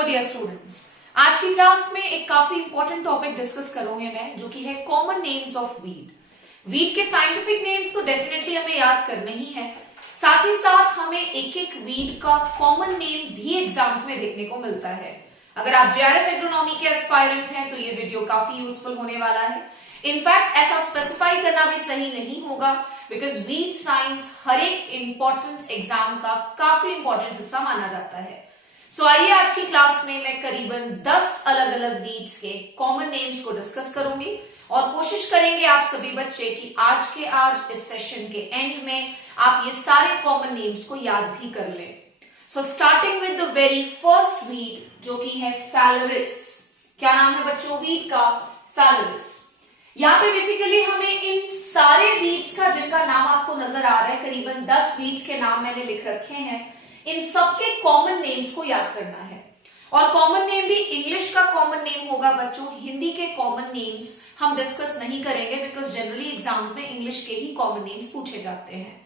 Hello dear students, आज की class में एक काफी इंपॉर्टेंट टॉपिक डिस्कस करूंगे मैं, जो कि है common names of weed. Weed के साइंटिफिक नेम्स तो डेफिनेटली हमें याद करने ही है, साथ ही साथ हमें एक एक वीड का कॉमन नेम भी एग्जाम्स में देखने को मिलता है। अगर आप जेआरएफ एग्रोनॉमी के एस्पायरेंट हैं तो ये वीडियो काफी यूजफुल होने वाला है। इनफैक्ट ऐसा स्पेसिफाई करना भी सही नहीं होगा, बिकॉज वीड साइंस हर एक इंपॉर्टेंट एग्जाम का काफी इंपॉर्टेंट हिस्सा माना जाता है। सो आइए आज की क्लास में मैं करीबन 10 अलग अलग वीड्स के कॉमन नेम्स को डिस्कस करूंगी और कोशिश करेंगे आप सभी बच्चे कि आज इस सेशन के एंड में आप ये सारे कॉमन नेम्स को याद भी कर लें। So starting with the very first weed, जो कि है फैलरिस। क्या नाम है बच्चों वीड का? फैलरिस। यहाँ पे बेसिकली हमें इन सारे वीड्स का, जिनका नाम आपको नजर आ रहा है, करीबन 10 वीड्स के नाम मैंने लिख रखे हैं, इन सबके कॉमन नेम्स को याद करना है। और कॉमन नेम भी इंग्लिश का कॉमन नेम होगा बच्चों, हिंदी के कॉमन नेम्स हम डिस्कस नहीं करेंगे, बिकॉज जनरली एग्जाम्स में इंग्लिश के ही कॉमन नेम्स पूछे जाते हैं।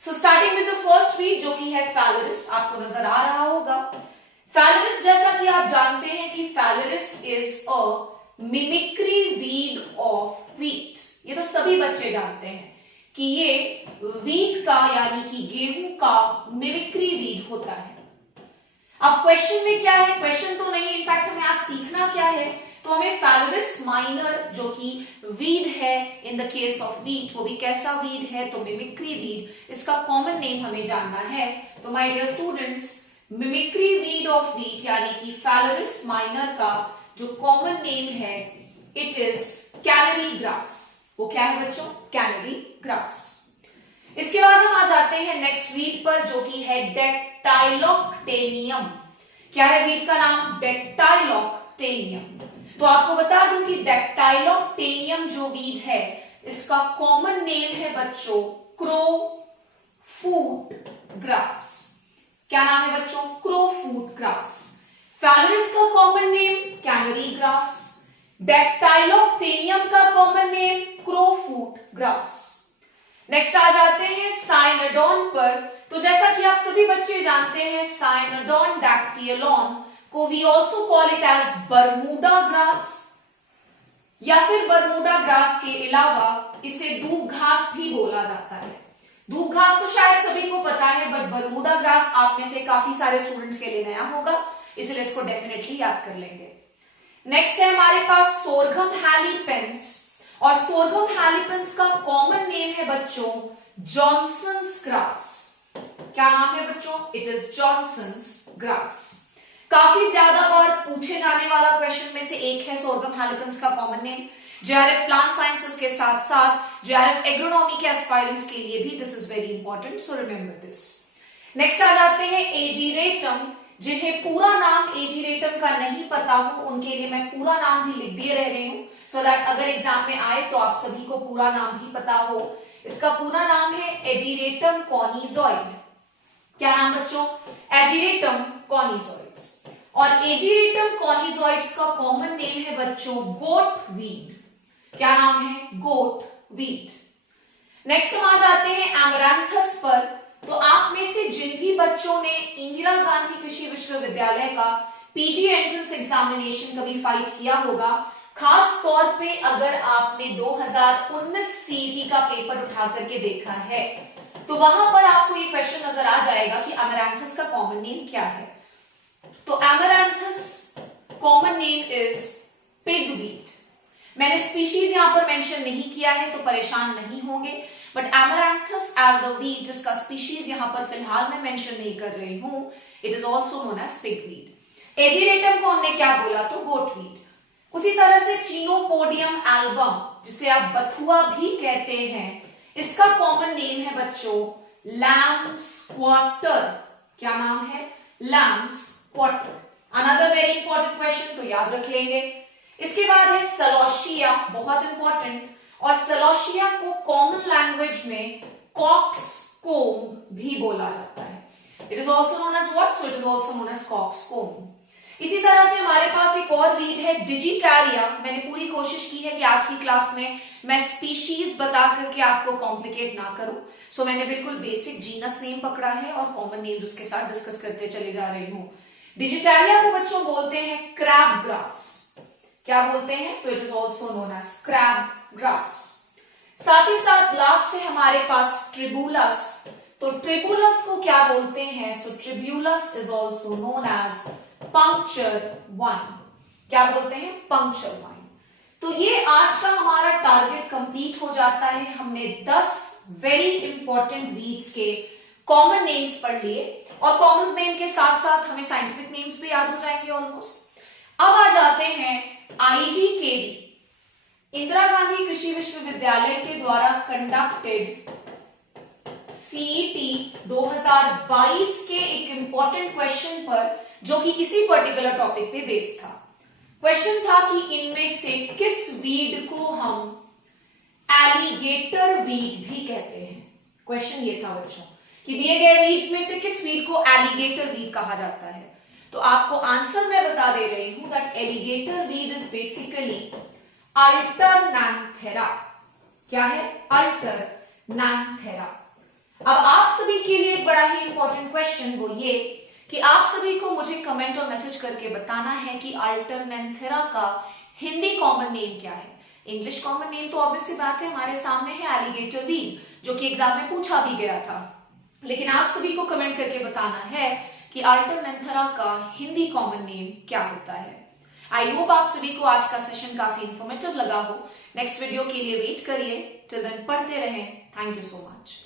So starting with the first weed, जो कि है फैलरिस, आपको नजर आ रहा होगा। फैलरिस, जैसा कि आप जानते हैं कि Phalaris is a mimicry weed of wheat. ये तो सभी बच्चे जानते हैं कि ये व्हीट का यानी कि गेहूं का मिमिक्री वीड होता है। अब क्वेश्चन में क्या है? क्वेश्चन तो नहीं, इनफैक्ट हमें आज सीखना क्या है, तो हमें फैलरिस माइनर, जो कि वीड है in the case of wheat, वो भी कैसा वीड है? तो मिमिक्री वीड। इसका कॉमन नेम हमें जानना है। तो my dear students, mimicry weed of wheat यानी कि फैलरिस माइनर का जो कॉमन नेम है, इट इज कैनरी ग्रास। वो क्या है बच्चों? Canary grass. इसके बाद हम आ जाते हैं नेक्स्ट वीड पर, जो कि है डेक्टाइलोक्टेनियम। क्या है वीड का नाम? डेक्टाइलोक्टेनियम। तो आपको बता दूं कि डेक्टाइलोक्टेनियम जो वीड है, इसका कॉमन नेम है बच्चों क्रोफूट ग्रास। क्या नाम है बच्चों? क्रोफूट ग्रास। फैलरिस का कॉमन नेम कैनरी ग्रास, डेक्टाइलोक्टेनियम का कॉमन नेम क्रोफूट ग्रास। नेक्स्ट आ जाते हैं साइनोडॉन पर। तो जैसा कि आप सभी बच्चे जानते हैं, साइनोडॉन डैक्टियलॉन को we also call it as Bermuda grass, या फिर बरमूडा ग्रास के अलावा इसे दूब घास भी बोला जाता है। दूब घास तो शायद सभी को पता है, बट बरमूडा ग्रास आप में से काफी सारे स्टूडेंट्स के लिए नया होगा, इसलिए इसको डेफिनेटली याद कर लेंगे। नेक्स्ट है हमारे पास सोरघम हैलीपेंस, और सोरघम हैलीपेंस का कॉमन नेम है बच्चों जॉनसन्स ग्रास। क्या नाम है बच्चों? It is Johnson's grass. काफी ज्यादा बार पूछे जाने वाला क्वेश्चन में से एक है सोरघम हैलीपेंस का common name. JRF plant sciences के साथ साथ जेआरएफ एग्रोनॉमी के एस्पायरेंट्स के लिए भी this is very important, so remember this. Next आ जाते हैं एजीरेटम। जिन्हें पूरा नाम एजीरेटम का नहीं पता हो, उनके लिए मैं पूरा नाम भी लिख दिए रह रही हूं, सो दैट अगर एग्जाम में आए तो आप सभी को पूरा नाम भी पता हो। इसका पूरा नाम है एजीरेटम कॉनिजॉइड। क्या नाम बच्चों? एजीरेटम कॉनिजॉइड्स। और एजीरेटम कॉनिजॉइड्स का कॉमन नेम है बच्चों गोट वीड। क्या नाम है? गोट वीड। नेक्स्ट हम आ जाते हैं एमरैंथस पर। तो आप में से जिन भी बच्चों ने इंदिरा गांधी कृषि विश्वविद्यालय का पीजी एंट्रेंस एग्जामिनेशन कभी फाइट किया होगा, खास तौर पे अगर आपने 2019 सीईटी का पेपर उठा करके देखा है, तो वहां पर आपको ये क्वेश्चन नजर आ जाएगा कि एमरैंथस का कॉमन नेम क्या है। तो एमरैंथस कॉमन नेम इज पिगवीड। मैंने स्पीशीज यहां पर मेंशन नहीं किया है, तो परेशान नहीं होंगे, but Amaranthus as a weed, जिसका स्पीशीज यहां पर फिलहाल मैं मेंशन नहीं कर रही हूं, it is also known as pigweed. Ageratum को हमने क्या बोला? तो गोट वीड। उसी तरह से चीनोपोडियम एल्बम, जिसे आप बथुआ भी कहते हैं, इसका कॉमन नेम है बच्चों लैम स्क्वाटर। क्या नाम है? Lamb's quarter. Another very important question, तो याद रख लेंगे। इसके बाद है सलोशिया, बहुत इंपॉर्टेंट, और सलोशिया को कॉमन लैंग्वेज में कॉक्सकोम भी बोला जाता है। It is also known as what? So it is also known as cockscomb. इसी तरह से हमारे पास एक और वीड है डिजिटारिया। मैंने पूरी कोशिश की है कि आज की क्लास में मैं स्पीशीज बता करके आपको कॉम्प्लिकेट ना करूं, सो मैंने बिल्कुल बेसिक जीनस नेम पकड़ा है और कॉमन नेम उसके साथ डिस्कस करते चले जा रही हूं। डिजिटालिया को बच्चों बोलते हैं क्रैब ग्रास। क्या बोलते हैं? तो it is also known as crab grass. साथ ही साथ लास्ट है हमारे पास ट्रिबुलस। तो ट्रिबुलस को क्या बोलते हैं? So Tribulus is also known as puncture vine. क्या बोलते हैं? Puncture vine. तो ये आज का हमारा टारगेट कंप्लीट हो जाता है। हमने 10 वेरी इंपॉर्टेंट वीड्स के कॉमन नेम्स पढ़ लिए और कॉमन नेम के साथ साथ हमें साइंटिफिक नेम्स भी याद हो जाएंगे ऑलमोस्ट। अब आ जाते हैं IGKV, इंदिरा गांधी कृषि विश्वविद्यालय के द्वारा कंडक्टेड CET 2022 के एक इंपॉर्टेंट क्वेश्चन पर, जो कि इसी पर्टिकुलर टॉपिक पे बेस्ड था। क्वेश्चन था कि इनमें से किस वीड को हम एलिगेटर वीड भी कहते हैं। क्वेश्चन ये था बच्चों कि दिए गए वीड्स में से किस वीड को एलिगेटर वीड कहा जाता है। तो आपको आंसर मैं बता दे रही हूं that alligator weed is basically Alternanthera. क्या है? अल्टरनैंथेरा। अब आप सभी के लिए एक बड़ा ही इंपॉर्टेंट क्वेश्चन वो ये कि आप सभी को मुझे कमेंट और मैसेज करके बताना है कि अल्टरनैंथेरा का हिंदी कॉमन नेम क्या है। इंग्लिश कॉमन नेम तो ऑब्वियसली बात है हमारे सामने है एलिगेटर वीड, जो कि एग्जाम में पूछा भी गया था, लेकिन आप सभी को कमेंट करके बताना है कि अल्टरनैंथेरा का हिंदी कॉमन नेम क्या होता है। आई होप आप सभी को आज का सेशन काफी इंफॉर्मेटिव लगा हो। नेक्स्ट वीडियो के लिए वेट करिए। टिल देन पढ़ते रहें। Thank you so much.